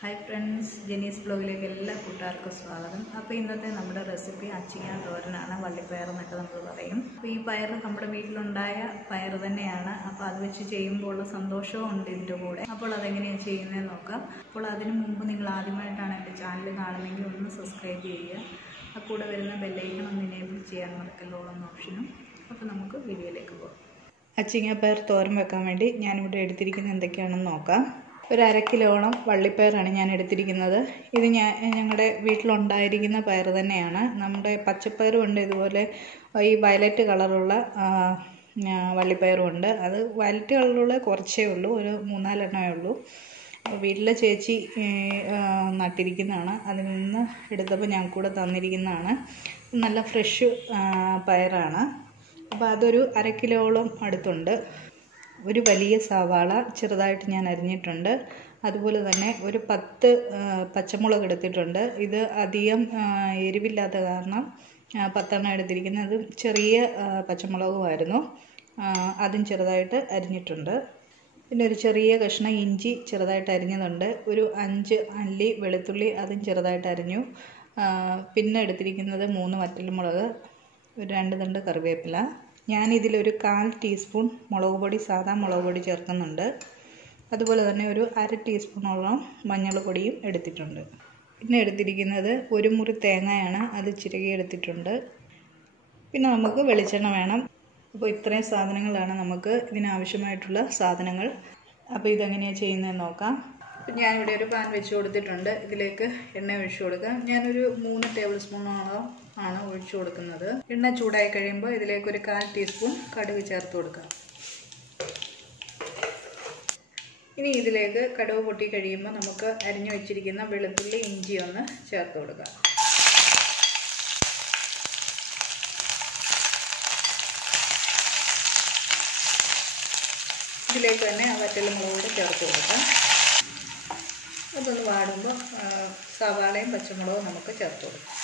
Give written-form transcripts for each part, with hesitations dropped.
Hi friends, JENY'S blogിലേക്ക് എല്ലാ കൂട്ടുകാർക്കും സ്വാഗതം. അപ്പോൾ ഇന്നത്തെ നമ്മുടെ റെസിപ്പി അച്ചിങ്ങ തോരനാണ്. വള്ളിപ്പയർ എന്നൊക്കെ നമ്മൾ പറയും. അപ്പോൾ ഈ പയർ നമ്മുടെ വീട്ടിലുണ്ടായ പയർ തന്നെയാണ്. അപ്പോൾ അത് വെച്ച് ചെയ്യുമ്പോൾ ഉള്ള സന്തോഷവും ഉണ്ട് ഇതിൻ്റെ കൂടെ. അപ്പോൾ അതെങ്ങനെയാണ് ചെയ്യുന്നതെന്ന് നോക്കാം. അപ്പോൾ അതിനു മുമ്പ് നിങ്ങൾ ആദ്യമായിട്ടാണ് എൻ്റെ ചാനൽ കാണുന്നതെങ്കിൽ ഒന്ന് സബ്സ്ക്രൈബ് ചെയ്യുക. ആ കൂടെ വരുന്ന ബെല്ലൈക്കൺ ഒന്ന് എനേബിൾ ചെയ്യാൻ മറക്കല്ലോ എന്ന ഓപ്ഷനും. അപ്പോൾ നമുക്ക് വീഡിയോയിലേക്ക് പോകാം. അച്ചിങ്ങ പയർ തോരൻ വെക്കാൻ വേണ്ടി ഞാനിവിടെ എടുത്തിരിക്കുന്നത് എന്തൊക്കെയാണെന്ന് നോക്കാം. ഒരു 1/2 കിലോളം വള്ളിപ്പയറാണ് ഞാൻ എടുത്തിരിക്കുന്നത്. ഇത് ഞങ്ങളുടെ വീട്ടിലുണ്ടായിരിക്കുന്ന പയർ തന്നെയാണ്. നമ്മുടെ പച്ചപ്പയറും ഉണ്ട്, ഇതുപോലെ ഈ വയലറ്റ് കളറുള്ള വള്ളിപ്പയറും ഉണ്ട്. അത് വയലറ്റ് കളറുള്ള കുറച്ചേ ഉള്ളൂ, ഒരു 3-4 എണ്ണമേ ഉള്ളൂ. വീട്ടിലെ ചേച്ചി നട്ടിരിക്കുന്നതാണ്. അതിൽ നിന്ന് എടുത്തപ്പോൾ ഞാൻ കൂടെ തന്നിരിക്കുന്നതാണ്. നല്ല ഫ്രഷ് പയറാണ്. അപ്പോൾ അതൊരു 1/2 കിലോളം അടുത്തുണ്ട്. ഒരു വലിയ സവാള ചെറുതായിട്ട് ഞാൻ അരിഞ്ഞിട്ടുണ്ട്. അതുപോലെ തന്നെ ഒരു 10 പച്ചമുളക് എടുത്തിട്ടുണ്ട്. ഇത് അധികം എരിവില്ലാത്ത കാരണം 10 എണ്ണം എടുത്തിരിക്കുന്നത്. ചെറിയ പച്ചമുളകുമായിരുന്നു, അതും ചെറുതായിട്ട് അരിഞ്ഞിട്ടുണ്ട്. പിന്നെ ഒരു ചെറിയ കഷ്ണം ഇഞ്ചി ചെറുതായിട്ട് അരിഞ്ഞതുണ്ട്. ഒരു 5 അല്ലി വെളുത്തുള്ളി, അതും ചെറുതായിട്ട് അരിഞ്ഞു. പിന്നെ എടുത്തിരിക്കുന്നത് 3 വറ്റൽമുളക്, ഒരു 2 തണ്ട് കറിവേപ്പില. ഞാനിതിലൊരു 1/4 ടീസ്പൂൺ മുളക് പൊടി, സാധാ മുളക് പൊടി ചേർക്കുന്നുണ്ട്. അതുപോലെ തന്നെ ഒരു 1/2 ടീസ്പൂണോളം മഞ്ഞൾപ്പൊടിയും എടുത്തിട്ടുണ്ട്. പിന്നെ എടുത്തിരിക്കുന്നത് ഒരു മുറി തേങ്ങയാണ്, അത് ചിരകി എടുത്തിട്ടുണ്ട്. പിന്നെ നമുക്ക് വെളിച്ചെണ്ണ വേണം. അപ്പോൾ ഇത്രയും സാധനങ്ങളാണ് നമുക്ക് ഇതിനാവശ്യമായിട്ടുള്ള സാധനങ്ങൾ. അപ്പോൾ ഇതെങ്ങനെയാണ് ചെയ്യുന്നതെന്ന് നോക്കാം. അപ്പം ഞാനിവിടെ ഒരു പാൻ വെച്ച് കൊടുത്തിട്ടുണ്ട്. ഇതിലേക്ക് എണ്ണ ഒഴിച്ചു കൊടുക്കാം. ഞാനൊരു 3 ടേബിൾ സ്പൂണോളം ആണ് ഒഴിച്ചു കൊടുക്കുന്നത്. എണ്ണ ചൂടായി കഴിയുമ്പോൾ ഇതിലേക്ക് ഒരു 1/4 ടീസ്പൂൺ കടുക് ചേർത്ത് കൊടുക്കാം. ഇനി ഇതിലേക്ക് കടുക് പൊട്ടി കഴിയുമ്പോൾ നമുക്ക് അരിഞ്ഞു വെച്ചിരിക്കുന്ന വെളുത്തുള്ളി, ഇഞ്ചി ഒന്ന് ചേർത്ത് കൊടുക്കാം. ഇതിലേക്ക് തന്നെ വറ്റൽമുളക് കൂടി ചേർത്ത് കൊടുക്കാം. അതൊന്ന് വാടുമ്പോൾ സവാളയും പച്ചമുളകും നമുക്ക് ചേർത്ത് കൊടുക്കാം.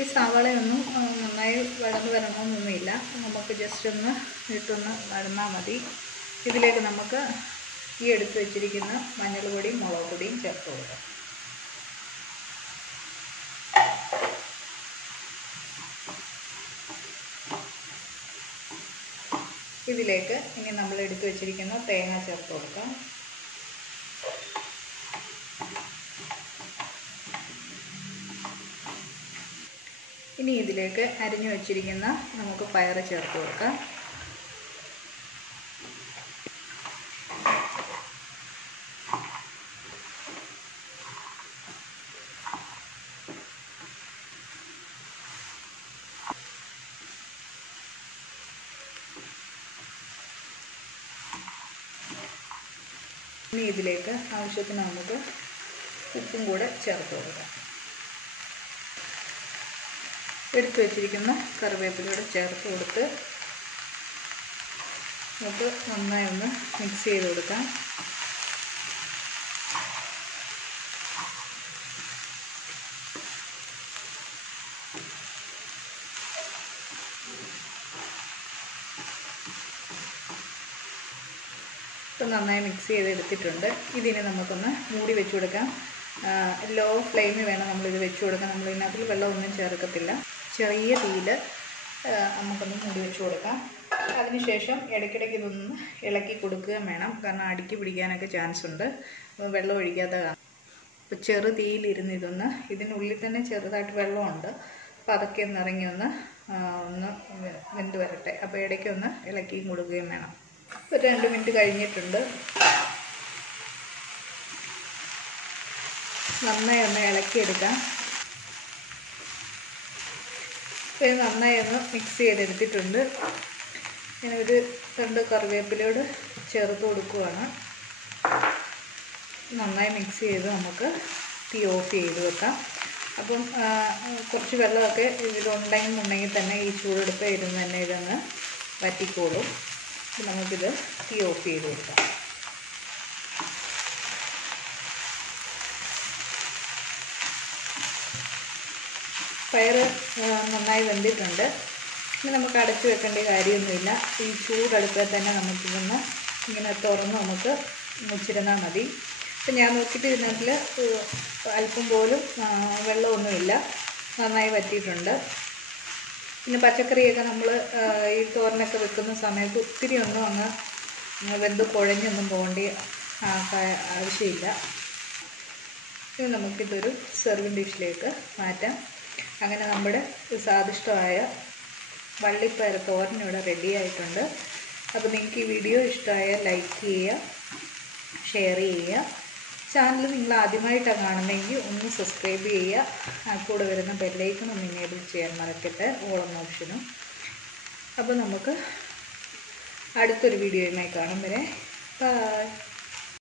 ഈ സവാളയൊന്നും നന്നായി വഴന്ന് വരണമെന്നൊന്നുമില്ല. നമുക്ക് ജസ്റ്റ് ഒന്ന് ഇട്ടൊന്ന് വഴന്നാൽ മതി. ഇതിലേക്ക് നമുക്ക് ഈ എടുത്ത് വെച്ചിരിക്കുന്ന മഞ്ഞൾപ്പൊടിയും മുളക് പൊടിയും ചേർത്ത് കൊടുക്കാം. ഇതിലേക്ക് ഇനി നമ്മൾ എടുത്ത് വെച്ചിരിക്കുന്ന തേങ്ങ ചേർത്ത് കൊടുക്കാം. ഇനി ഇതിലേക്ക് അരിഞ്ഞു വെച്ചിരിക്കുന്ന നമുക്ക് പയർ ചേർത്ത് കൊടുക്കാം. ഇനി ഇതിലേക്ക് ആവശ്യത്തിന് നമുക്ക് ഉപ്പും കൂടെ ചേർത്ത് കൊടുക്കാം. എടുത്തു വെച്ചിരിക്കുന്ന കറിവേപ്പിലൂടെ ചേർത്ത് കൊടുത്ത് നമുക്ക് നന്നായി ഒന്ന് മിക്സ് ചെയ്ത് കൊടുക്കാം. ഇപ്പം നന്നായി മിക്സ് ചെയ്തെടുത്തിട്ടുണ്ട്. ഇതിനെ നമുക്കൊന്ന് മൂടി വെച്ച് കൊടുക്കാം. ലോ ഫ്ലെയിമിൽ വേണം നമ്മളിത് വെച്ച് കൊടുക്കാം. നമ്മൾ ഇതിനകത്തിൽ വെള്ളമൊന്നും ചേർക്കത്തില്ല. ചെറിയ തീയിൽ നമുക്കൊന്ന് മൂടി വെച്ച് കൊടുക്കാം. അതിനുശേഷം ഇടയ്ക്കിടയ്ക്ക് ഇതൊന്ന് ഇളക്കി കൊടുക്കുകയും വേണം, കാരണം അടുക്കി പിടിക്കാനൊക്കെ ചാൻസ് ഉണ്ട് വെള്ളം ഒഴിക്കാത്ത കാരണം. അപ്പോൾ ചെറു തീയിലിരുന്ന് ഇതിനുള്ളിൽ തന്നെ ചെറുതായിട്ട് വെള്ളമുണ്ട്. അപ്പോൾ അതൊക്കെ ഒന്ന് ഇറങ്ങി ഒന്ന് വെന്ത് വരട്ടെ. അപ്പോൾ ഇടയ്ക്കൊന്ന് ഇളക്കിയും കൊടുക്കുകയും വേണം. ഒരു 2 മിനിറ്റ് കഴിഞ്ഞിട്ടുണ്ട്. നന്നായി ഒന്ന് ഇളക്കിയെടുക്കാം. ഇത് നന്നായി ഒന്ന് മിക്സ് ചെയ്തെടുത്തിട്ടുണ്ട്. ഞാനൊരു 2 കറിവേപ്പിലയോട് ചേർത്ത് കൊടുക്കുകയാണ്. നന്നായി മിക്സ് ചെയ്ത് നമുക്ക് തീ ഓഫ് ചെയ്ത് വെക്കാം. അപ്പം കുറച്ച് വെള്ളമൊക്കെ ഇതിലുണ്ടെങ്കിൽ തന്നെ ഈ ചൂടെടുപ്പ് ഇരുന്ന് തന്നെ ഇതങ്ങ് വറ്റിക്കോളും. നമുക്കിത് തീ ഓഫ് ചെയ്ത് കൊടുക്കാം. പയർ നന്നായി വെന്തിട്ടുണ്ട്. ഇനി നമുക്ക് അടച്ചു വെക്കേണ്ട കാര്യമൊന്നുമില്ല. ഈ ചൂടടുപ്പിൽ തന്നെ നമുക്കിതൊന്ന് ഇങ്ങനെ തുറന്ന് നമുക്ക് വെച്ചിരുന്നാൽ മതി. അപ്പം ഞാൻ നോക്കിയിട്ട് ഇതിനകത്തിൽ അല്പം പോലും വെള്ളമൊന്നുമില്ല, നന്നായി വറ്റിയിട്ടുണ്ട്. പിന്നെ പച്ചക്കറിയൊക്കെ നമ്മൾ ഈ തോരനൊക്കെ വെക്കുന്ന സമയത്ത് ഒത്തിരി ഒന്നും അങ്ങ് വെന്ത് കുഴഞ്ഞൊന്നും പോകേണ്ട ആവശ്യമില്ല. ഇനി നമുക്കിതൊരു സെർവിങ് ഡിഷിലേക്ക് മാറ്റാം. അങ്ങനെ നമ്മുടെ സ്വാദിഷ്ടമായ വള്ളിപ്പയർ തോരൻ ഇവിടെ റെഡി ആയിട്ടുണ്ട്. അപ്പോൾ നിങ്ങൾക്ക് ഈ വീഡിയോ ഇഷ്ടമായാൽ ലൈക്ക് ചെയ്യുക, ഷെയർ ചെയ്യുക. ചാനൽ നിങ്ങൾ ആദ്യമായിട്ടാണ് കാണുന്നതെങ്കിൽ ഒന്ന് സബ്സ്ക്രൈബ് ചെയ്യുക. കൂടെ വരുന്ന ബെല്ലൈക്കൺ ഒന്ന് എനേബിൾ ചെയ്യാൻ മറക്കട്ടെ, ഓൾ എന്ന ഓപ്ഷനും. അപ്പോൾ നമുക്ക് അടുത്തൊരു വീഡിയോയുമായി കാണും വരെ ബൈ.